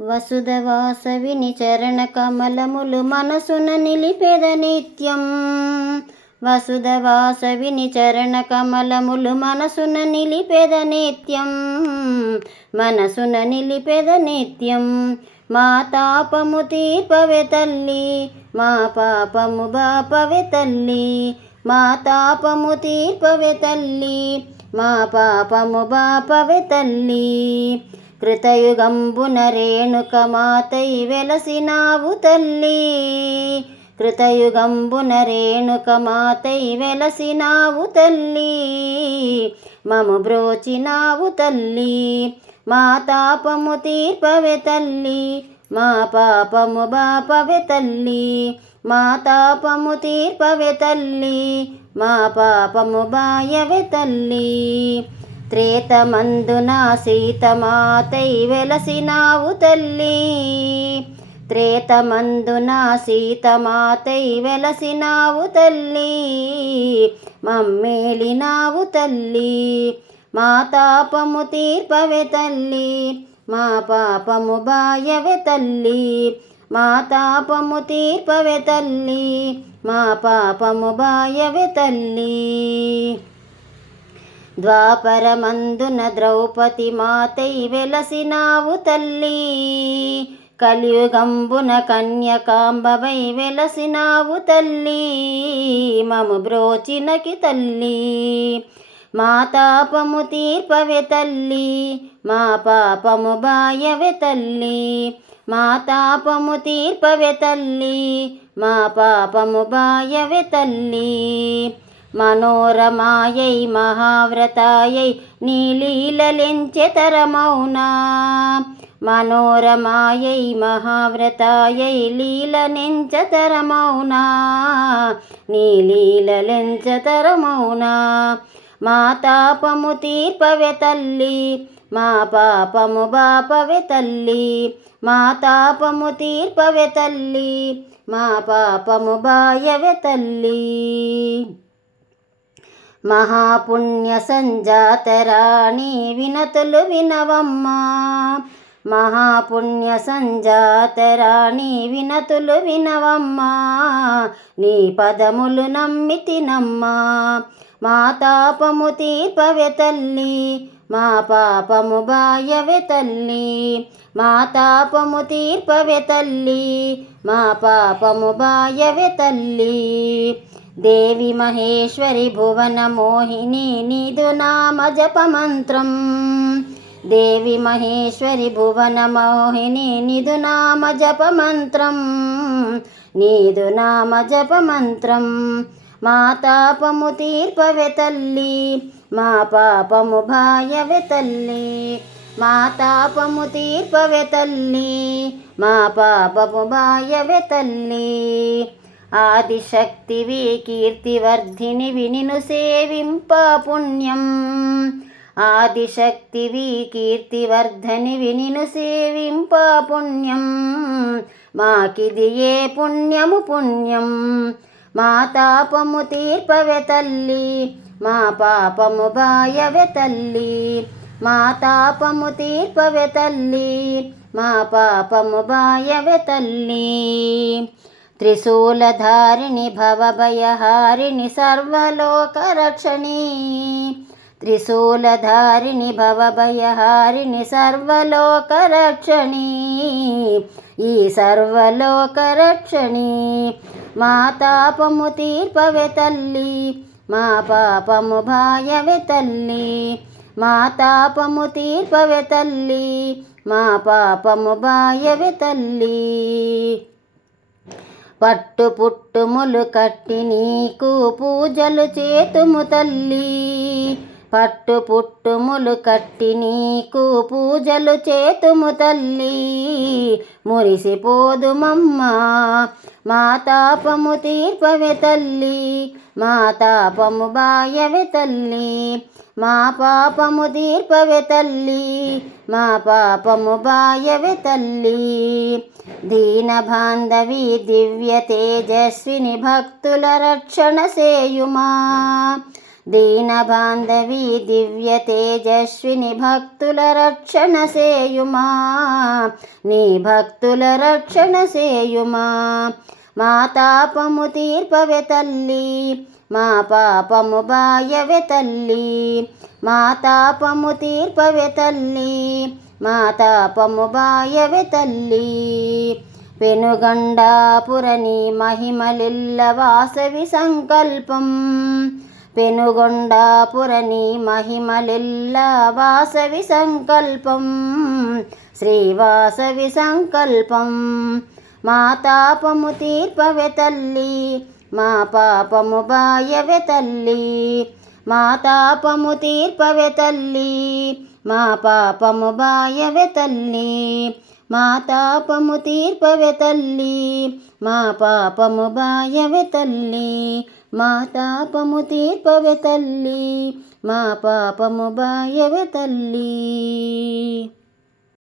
వసుధవాసవిని చరణ కమలములు మనసున నిలిపెద నిత్యం. వసుధవాసవిని చరణ కమలములు మనసున నిలిపెద నిత్యం. మనసున నిలిపెద నిత్యం. మా తాపము తీర్పవే తల్లి, మా పాపము బాపవే తల్లి. మా తాపము తీర్పవే తల్లి, మా పాపము బాపవే తల్లి. కృతయుగంబున రేణుక మాతై వెలసినావు తల్లి. కృతయుగంబున రేణుక మాతై వెలసినావు తల్లి. మము బ్రోచినావు తల్లి, మా తాపము తీర్పవే తల్లి, మా పాపము బాపవే తల్లి. మా తాపము తీర్పవే తల్లి, మా పాపము బాయవే తల్లి. త్రేతమందున సీతమాతై వెలసినావు తల్లి. త్రేతమందున సీతమాతై వెలసినావు తల్లి. మమ్మేలినావు తల్లి, మా తాపము తీర్పవే తల్లి, మా పాపము బాయవే తల్లి. మా తాపము తీర్పవే తల్లి, మా పాపము బాయవే తల్లి. ద్వాపరమందున ద్రౌపది మాతై వెలసినావు తల్లి. కలియుగంబున కన్యకాంబవై వెలసినావు తల్లి. మము బ్రోచినకి తల్లి, మా తాపము తీర్పవే తల్లి, మా పాపము బాయవే తల్లి. మా తాపము తీర్పవే తల్లి, మా పాపము బాయవే తల్లి. మనోరమాయై మహావ్రతాయై నీలీలలెంచెతరమౌనా. మనోరమాయై మహావ్రతాయై లీలనెంచతరమౌనా. నీలీలలెంచతరమౌనా. మా తాపము తీర్పవే తల్లి, మా పాపము బాపవే తల్లి. మా తాపము తీర్పవే తల్లి, మా పాపము బాయవే తల్లి. మహాపుణ్య సంజాతరాణి వినతులు వినవమ్మా. మహాపుణ్య సంజాతరాణి వినతులు వినవమ్మా. నీ పదములు నమ్మితినమ్మా. మా తాపము తీర్పవే తల్లి, మా పాపము బాయవే తల్లి. మా తాపము తీర్పవే తల్లి, మా పాపము బాయవే తల్లి. దేవి మహేశ్వరి భువన మోహిని నీదు నామ జపమంత్రం. దేవి మహేశ్వరి భువన మోహిని నీదు నామ జపమంత్రం. నీదు నామ జపమంత్రం. మా తాపము తీర్పవే తల్లి, మా పాపము బాయవే తల్లి. మా తాపము తీర్పవే తల్లి, మా పాపము బాయవే తల్లి. ఆదిశక్తివి కీర్తివర్ధినివి నిన్ను సేవింప పుణ్యం. ఆదిశక్తివి కీర్తివర్ధనివి నిన్ను సేవింప పుణ్యం. మాకిది ఏ పుణ్యము పుణ్యం. మా తాపము తీర్పవే తల్లి, మా పాపము బాయవే తల్లి. మా తాపము తీర్పవే తల్లి, మా పాపము బాయవే తల్లి. త్రిశూలధారిణి భవభయహారిణి సర్వలోకరక్షణి. త్రిశూలధారిణి భవభయహారిణి సర్వలోకరక్షణి. ఈ సర్వలోకరక్షణి. మా తాపము తీర్పవే తల్లి, మా పాపము బాయవే తల్లి. మా తాపము తీర్పవే తల్లి, మా పాపము బాయవే తల్లి. పట్టు పుట్టుములు కట్టి నీకు పూజలు చేతుము తల్లి. పట్టు పుట్టుములు కట్టి నీకు పూజలు చేతుము తల్లి. మురిసిపోదుమమ్మా. మా తాపము తీర్పవే తల్లి, మా తాపము బాయవే తల్లి. మా పాపము తీర్పవే తల్లి, మా పాపము బాయవే తల్లి. దీన బాంధవి దివ్య తేజస్విని భక్తుల రక్షణ సేయుమా. దీనబాంధవి దివ్య తేజస్విని భక్తుల రక్షణ సేయుమా, నీ భక్తుల రక్షణ సేయుమా. మా తాపము తీర్పవే తల్లి, మా పాపము బాయవే తల్లి. మా తాపము తీర్పవే తల్లి, మా తాపము బాయవే తల్లి. పెనుగొండాపురని మహిమలిల్ల వాసవి సంకల్పం, పెనుగొండాపురని మహిమలిల్ల వాసవి సంకల్పం, శ్రీవాసవి సంకల్పం. మా తాపము తీర్పవే తల్లి, మా పాపము బాయవే తల్లి. మా తాపము తీర్పవే తల్లి, మా పాపము బాయవే తల్లి. మా తాపము తీర్పవే తల్లి, మా పాపము బాయవే తల్లి. మా తాపము తీర్పవే తల్లి, మా పాపము బాయవే తల్లి.